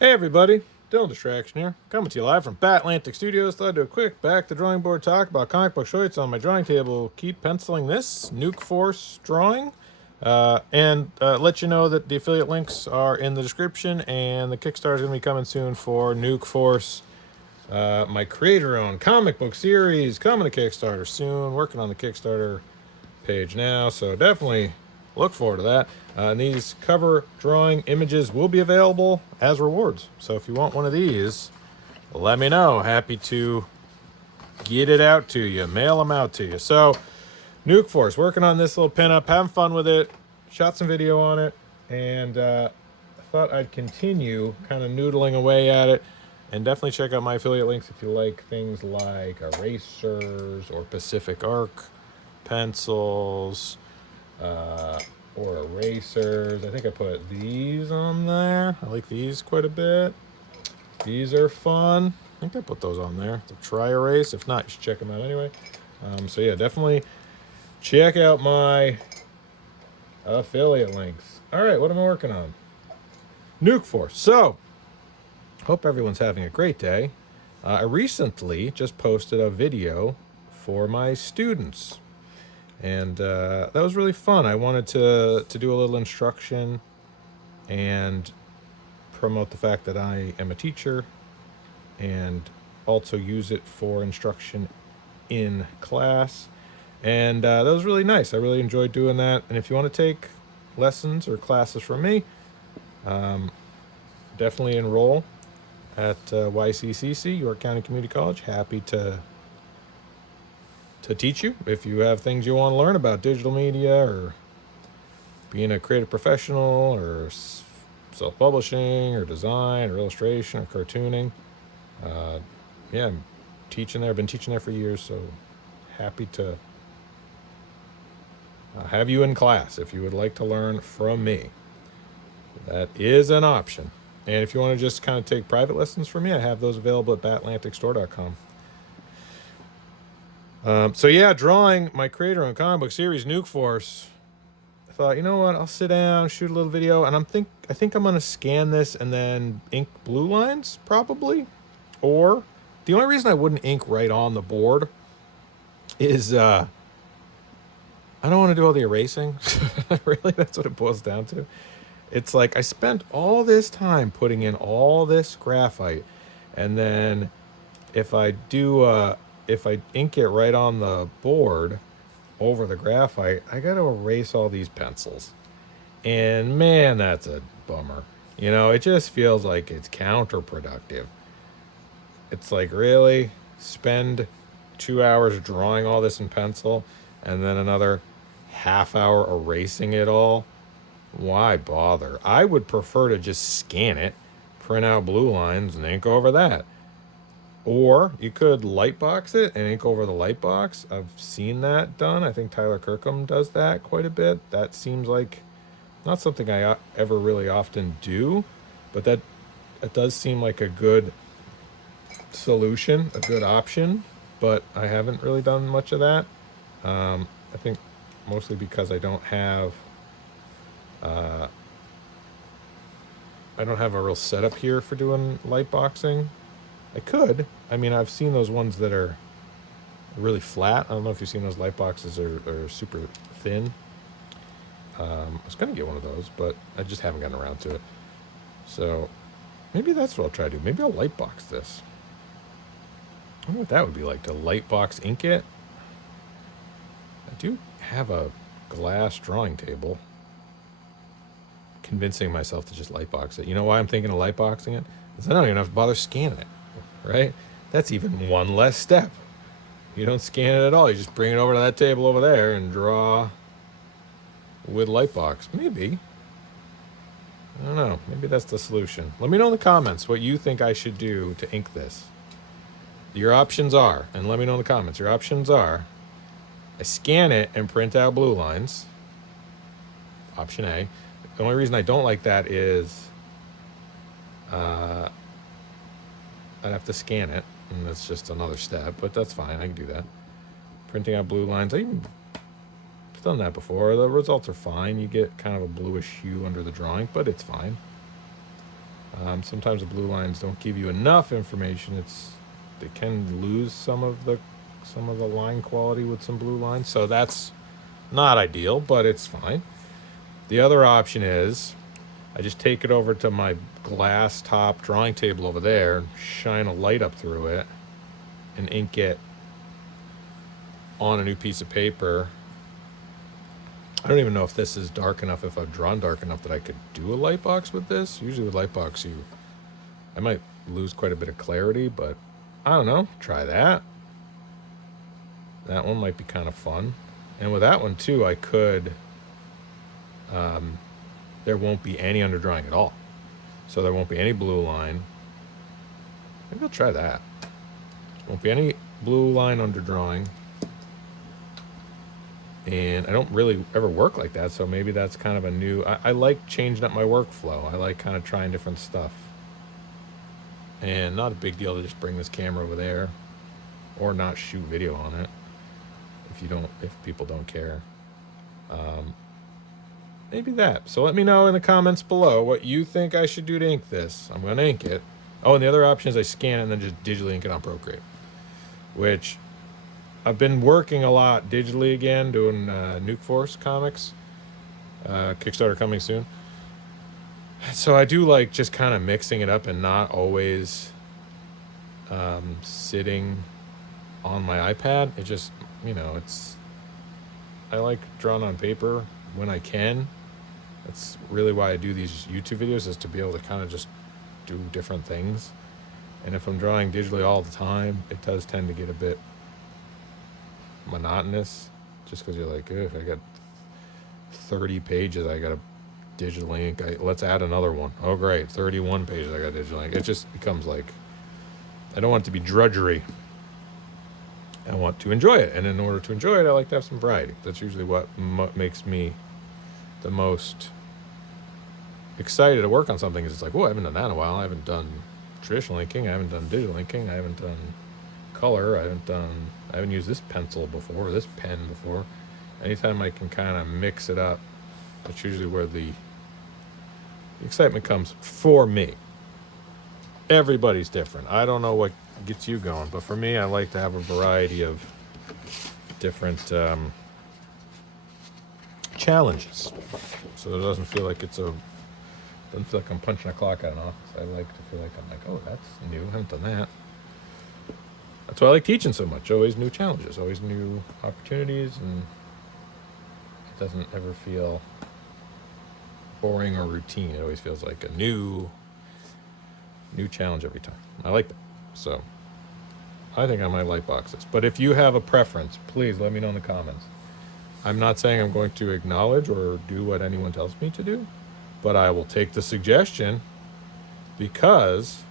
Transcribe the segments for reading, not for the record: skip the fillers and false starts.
Hey everybody, Dylan Distraction here, coming to you live from Atlantic Studios. Thought I'd do a quick back to drawing board talk about comic book shorts on my drawing table. Keep penciling this Nuke Force drawing, and let you know that the affiliate links are in the description, and the Kickstarter is going to be coming soon for Nuke Force, my creator-owned comic book series, coming to Kickstarter soon. Working on the Kickstarter page now, so definitely look forward to that. And these cover drawing images will be available as rewards. So if you want one of these, let me know. Happy to get it out to you, mail them out to you. So Nuke Force, working on this little pinup, having fun with it, shot some video on it, and I thought I'd continue kind of noodling away at it. And definitely check out my affiliate links if you like things like erasers or Pacific Arc pencils, or erasers. I think I put these on there. I like these quite a bit. These are fun. I think I put those on there to try erase. If not, you should check them out anyway. So yeah, definitely check out my affiliate links. All right, what am I working on? Nuke Force. So, hope everyone's having a great day. I recently just posted a video for my students, and that was really fun. I wanted to do a little instruction and promote the fact that I am a teacher, and also use it for instruction in class. And that was really nice. I really enjoyed doing that. And if you want to take lessons or classes from me, definitely enroll at YCCC, York County Community College. Happy to teach you if you have things you want to learn about digital media or being a creative professional or self-publishing or design or illustration or cartooning. Yeah, I'm teaching there. I've been teaching there for years, so happy to have you in class if you would like to learn from me. That is an option. And if you want to just kind of take private lessons from me, I have those available at batlanticstore.com. So yeah, drawing my creator-owned comic book series, Nuke Force. I thought, you know what? I'll sit down, shoot a little video, and I think I'm gonna scan this and then ink blue lines, probably. Or the only reason I wouldn't ink right on the board is I don't want to do all the erasing. Really, that's what it boils down to. It's like I spent all this time putting in all this graphite, and then if I ink it right on the board over the graphite, I got to erase all these pencils. And man, that's a bummer. You know, it just feels like it's counterproductive. It's like, really? Spend 2 hours drawing all this in pencil and then another half hour erasing it all? Why bother? I would prefer to just scan it, print out blue lines, and ink over that. Or you could lightbox it and ink over the lightbox. I've seen that done. I think Tyler Kirkham does that quite a bit. That seems like not something I ever really often do, but that does seem like a good solution, a good option. But I haven't really done much of that. I think mostly because I don't have a real setup here for doing lightboxing. I could. I mean, I've seen those ones that are really flat. I don't know if you've seen those light boxes that are super thin. I was going to get one of those, but I just haven't gotten around to it. So maybe that's what I'll try to do. Maybe I'll light box this. I wonder what that would be like, to light box ink it. I do have a glass drawing table. Convincing myself to just light box it. You know why I'm thinking of light boxing it? Because I don't even have to bother scanning it. Right? That's even one less step. You don't scan it at all. You just bring it over to that table over there and draw with Lightbox. Maybe. I don't know. Maybe that's the solution. Let me know in the comments what you think I should do to ink this. Your options are, and let me know in the comments, your options are, I scan it and print out blue lines. Option A. The only reason I don't like that is I'd have to scan it, and that's just another step, but that's fine. I can do that. Printing out blue lines. I've done that before. The results are fine. You get kind of a bluish hue under the drawing, but it's fine. Sometimes the blue lines don't give you enough information. They can lose some of the line quality with some blue lines, so that's not ideal, but it's fine. The other option is I just take it over to my glass top drawing table over there, shine a light up through it, and ink it on a new piece of paper. I don't even know if this is dark enough, if I've drawn dark enough that I could do a light box with this. Usually with light box, I might lose quite a bit of clarity, but I don't know. Try that. That one might be kind of fun. And with that one too, I could, there won't be any underdrawing at all. So there won't be any blue line. Maybe I'll try that. Won't be any blue line underdrawing. And I don't really ever work like that, so maybe that's kind of a new... I like changing up my workflow. I like kind of trying different stuff. And not a big deal to just bring this camera over there or not shoot video on it if people don't care. Maybe that. So let me know in the comments below what you think I should do to ink this. I'm going to ink it. Oh, and the other option is I scan it and then just digitally ink it on Procreate, which... I've been working a lot digitally again, doing Nuke Force comics. Kickstarter coming soon. So I do like just kind of mixing it up and not always sitting on my iPad. It just, I like drawing on paper when I can. That's really why I do these YouTube videos, is to be able to kind of just do different things. And if I'm drawing digitally all the time, it does tend to get a bit monotonous, just because you're like, I got 30 pages I got to digital ink. Let's add another one. Oh great, 31 pages I got digital ink. It just becomes like, I don't want it to be drudgery. I want to enjoy it, and in order to enjoy it, I like to have some variety. That's usually what makes me the most excited to work on something. Is it's like, I haven't done that in a while. I haven't done traditional inking. I haven't done digital inking. I haven't done color. I haven't used this pencil before, or this pen before. Anytime I can kind of mix it up, that's usually where the excitement comes for me. Everybody's different. I don't know what gets you going, but for me, I like to have a variety of different challenges, so it doesn't feel like I'm punching a clock at an office. I like to feel like I'm like, oh, that's new. I haven't done that. That's why I like teaching so much. Always new challenges, always new opportunities, and it doesn't ever feel boring or routine. It always feels like a new challenge every time. I like that. So I think I might light box this. But if you have a preference, please let me know in the comments. I'm not saying I'm going to acknowledge or do what anyone tells me to do, but I will take the suggestion, because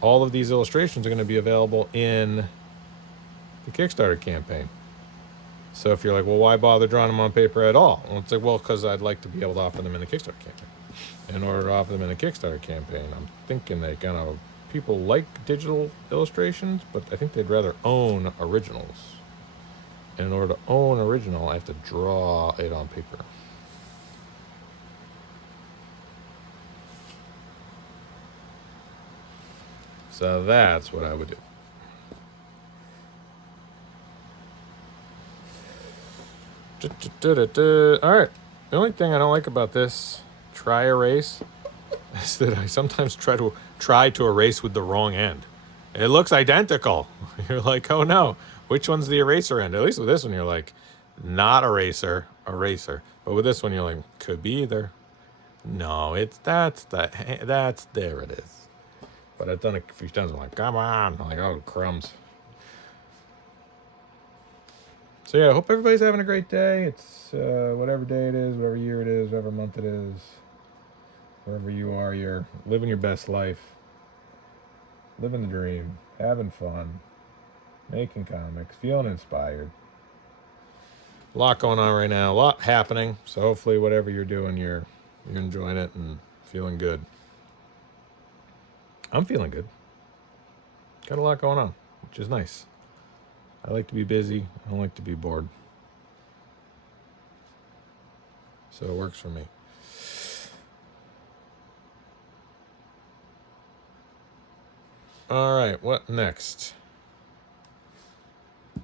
all of these illustrations are going to be available in the Kickstarter campaign. So if you're like, well, why bother drawing them on paper at all? Well, it's like, because I'd like to be able to offer them in the Kickstarter campaign. In order to offer them in the Kickstarter campaign, I'm thinking that people like digital illustrations, but I think they'd rather own originals. And in order to own original, I have to draw it on paper. So that's what I would do. All right. The only thing I don't like about this try erase is that I sometimes try to erase with the wrong end. It looks identical. You're like, oh no, which one's the eraser end? At least with this one, you're like, not eraser. But with this one, you're like, could be either. No, there it is. But I've done it a few times. I'm like, come on. I'm like, oh, crumbs. So yeah, I hope everybody's having a great day. It's whatever day it is, whatever year it is, whatever month it is. Wherever you are, you're living your best life. Living the dream. Having fun. Making comics. Feeling inspired. A lot going on right now. A lot happening. So hopefully whatever you're doing, you're enjoying it and feeling good. I'm feeling good. Got a lot going on, which is nice. I like to be busy. I don't like to be bored. So it works for me. All right, what next?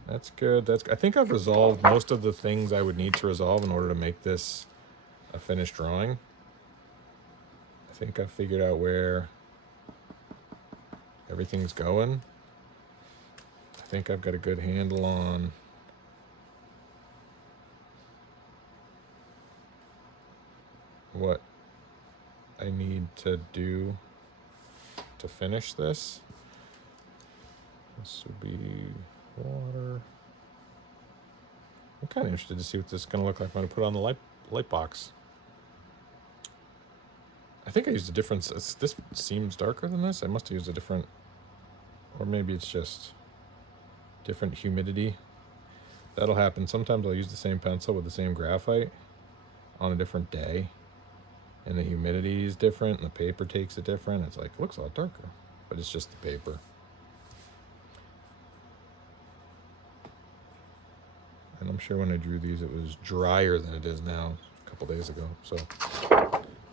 That's good. I think I've resolved most of the things I would need to resolve in order to make this a finished drawing. I think I've figured out where everything's going. I think I've got a good handle on what I need to do to finish this. This would be water. I'm kind of interested to see what this is going to look like when I put it on the light box. I think I used a different. This seems darker than this. I must have used a different, or maybe it's just different humidity. That'll happen. Sometimes I'll use the same pencil with the same graphite on a different day, and the humidity is different, and the paper takes it different. It's like, it looks a lot darker, but it's just the paper. And I'm sure when I drew these, it was drier than it is now a couple days ago. So,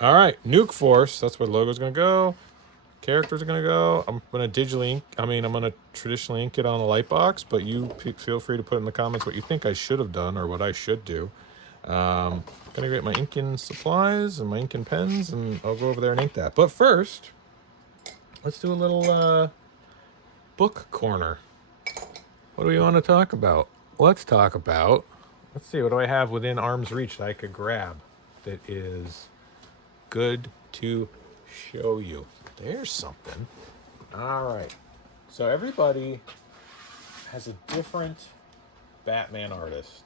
all right, Nuke Force. That's where the logo's going to go. Characters are going to go. I'm going to digitally ink. I'm going to traditionally ink it on a light box, but you feel free to put in the comments what you think I should have done or what I should do. Going to get my inking supplies and my inking pens, and I'll go over there and ink that. But first, let's do a little book corner. What do we want to talk about? Let's talk about, let's see, what do I have within arm's reach that I could grab that is good to show you? There's something. All right. So everybody has a different Batman artist.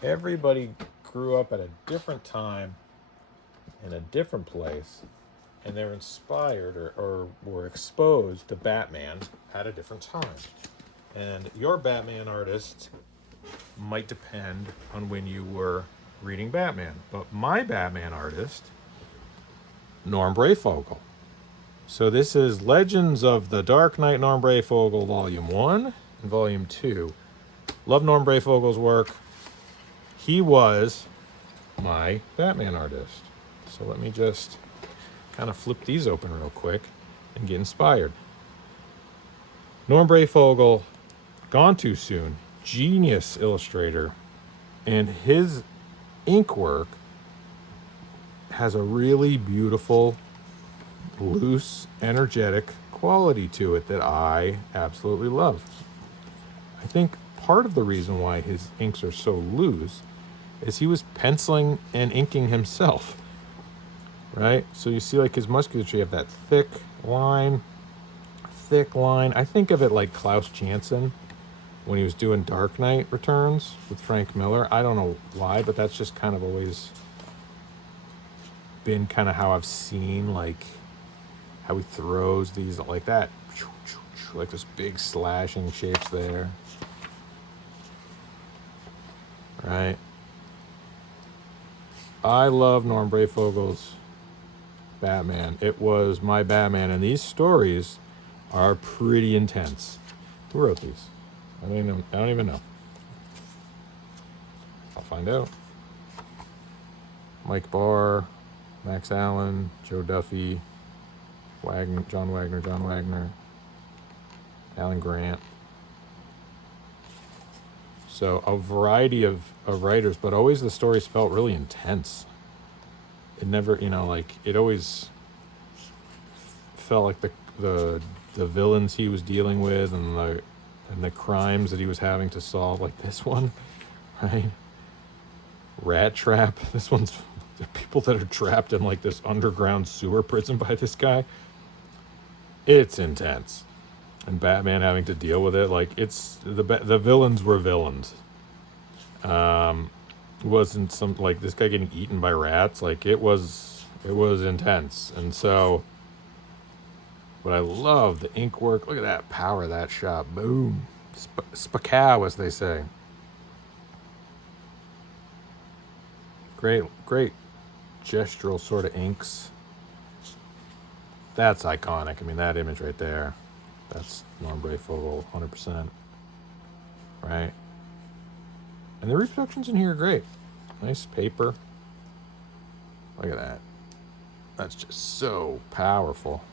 Everybody grew up at a different time in a different place, and they're inspired or were exposed to Batman at a different time. And your Batman artist might depend on when you were reading Batman. But my Batman artist, Norm Breyfogle. So this is Legends of the Dark Knight, Norm Breyfogle, Volume 1 and Volume 2. Love Norm Breyfogle's work. He was my Batman artist. So let me just kind of flip these open real quick and get inspired. Norm Breyfogle, gone too soon, genius illustrator, and his ink work has a really beautiful, loose, energetic quality to it that I absolutely love. I think part of the reason why his inks are so loose is he was penciling and inking himself, right? So you see like his musculature, you have that thick line. I think of it like Klaus Janson when he was doing Dark Knight Returns with Frank Miller. I don't know why, but that's just kind of always been kind of how I've seen, like how he throws these like that, like this big slashing shapes there, right? I love Norm Breyfogle's Batman. It was my Batman, and these stories are pretty intense. Who wrote these? I don't even know. I'll find out. Mike Barr, Max Allen, Joe Duffy, John Wagner, Alan Grant. So a variety of writers, but always the stories felt really intense. It never, like it always felt like the villains he was dealing with and the crimes that he was having to solve, like this one, right? Rat Trap. This one's the people that are trapped in like this underground sewer prison by this guy. It's intense. And Batman having to deal with it, like it's the villains were villains. It wasn't some like this guy getting eaten by rats. Like it was intense. And so, but I love the ink work. Look at that power of that shot. Boom. Spacow, as they say. Great gestural sort of inks. That's iconic. I mean, that image right there. That's Norm Breyfogle, 100%. Right? And the reproductions in here are great. Nice paper. Look at that. That's just so powerful.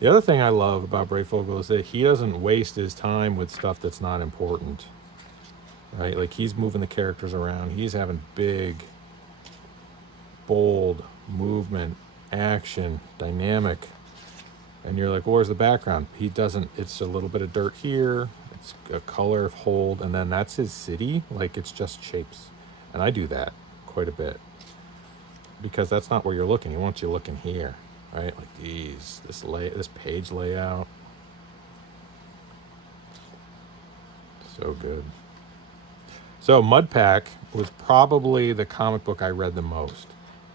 The other thing I love about Breyfogle is that he doesn't waste his time with stuff that's not important, right? Like he's moving the characters around. He's having big, bold movement, action, dynamic. And you're like, well, where's the background? He doesn't. It's a little bit of dirt here. It's a color of hold. And then that's his city. Like it's just shapes. And I do that quite a bit. Because that's not where you're looking. He wants you looking here. Right? Like these. This page layout. So good. So Mudpack was probably the comic book I read the most.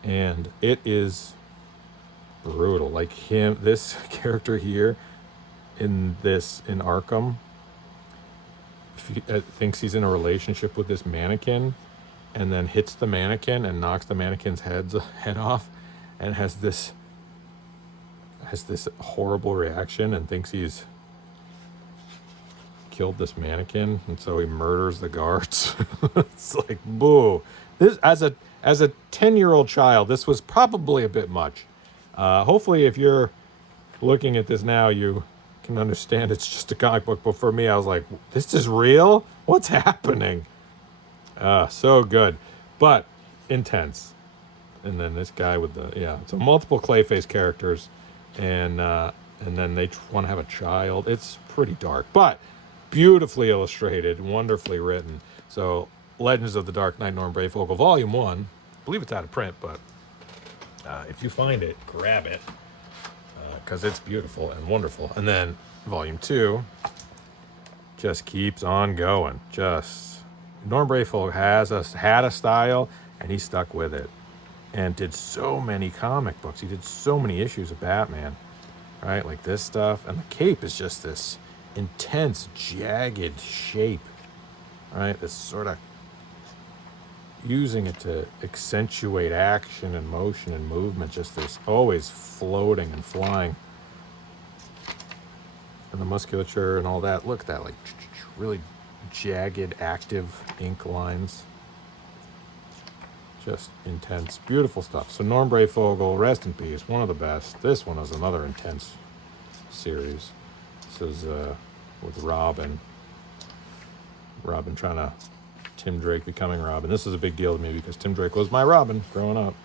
And it is brutal. Like this character here in Arkham thinks he's in a relationship with this mannequin and then hits the mannequin and knocks the mannequin's head off and has this horrible reaction and thinks he's killed this mannequin, and so he murders the guards. It's like, boo. This as a 10-year-old child, this was probably a bit much. Hopefully, if you're looking at this now, you can understand it's just a comic book. But for me, I was like, this is real? What's happening? So good, but intense. And then this guy with so multiple Clayface characters, and then they want to have a child. It's pretty dark, but beautifully illustrated, wonderfully written. So, Legends of the Dark Knight, Norm Breyfogle, Volume 1. I believe it's out of print, but if you find it, grab it, because it's beautiful and wonderful. And then Volume 2 just keeps on going. Norm Breyfogle had a style, and he stuck with it. And did so many comic books. He did so many issues of Batman, right? Like this stuff. And the cape is just this intense, jagged shape, right? This sort of using it to accentuate action and motion and movement, just this always floating and flying. And the musculature and all that. Look at that, like really jagged, active ink lines. Just intense, beautiful stuff. So Norm Breyfogle, rest in peace, one of the best. This one is another intense series. This is with Robin trying to, Tim Drake becoming Robin. This is a big deal to me because Tim Drake was my Robin growing up.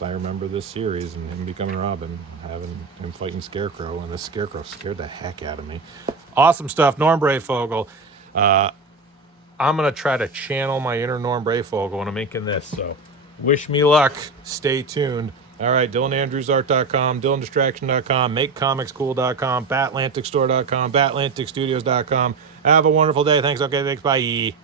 I remember this series and him becoming Robin, having him fighting Scarecrow, and this Scarecrow scared the heck out of me. Awesome stuff, Norm Breyfogle. I'm going to try to channel my inner Norm Breyfogle when I'm making this, so wish me luck. Stay tuned. All right, DylanAndrewsArt.com, DylanDistraction.com, MakeComicsCool.com, BatlanticStore.com, BatlanticStudios.com. Have a wonderful day. Thanks. Okay, thanks. Bye.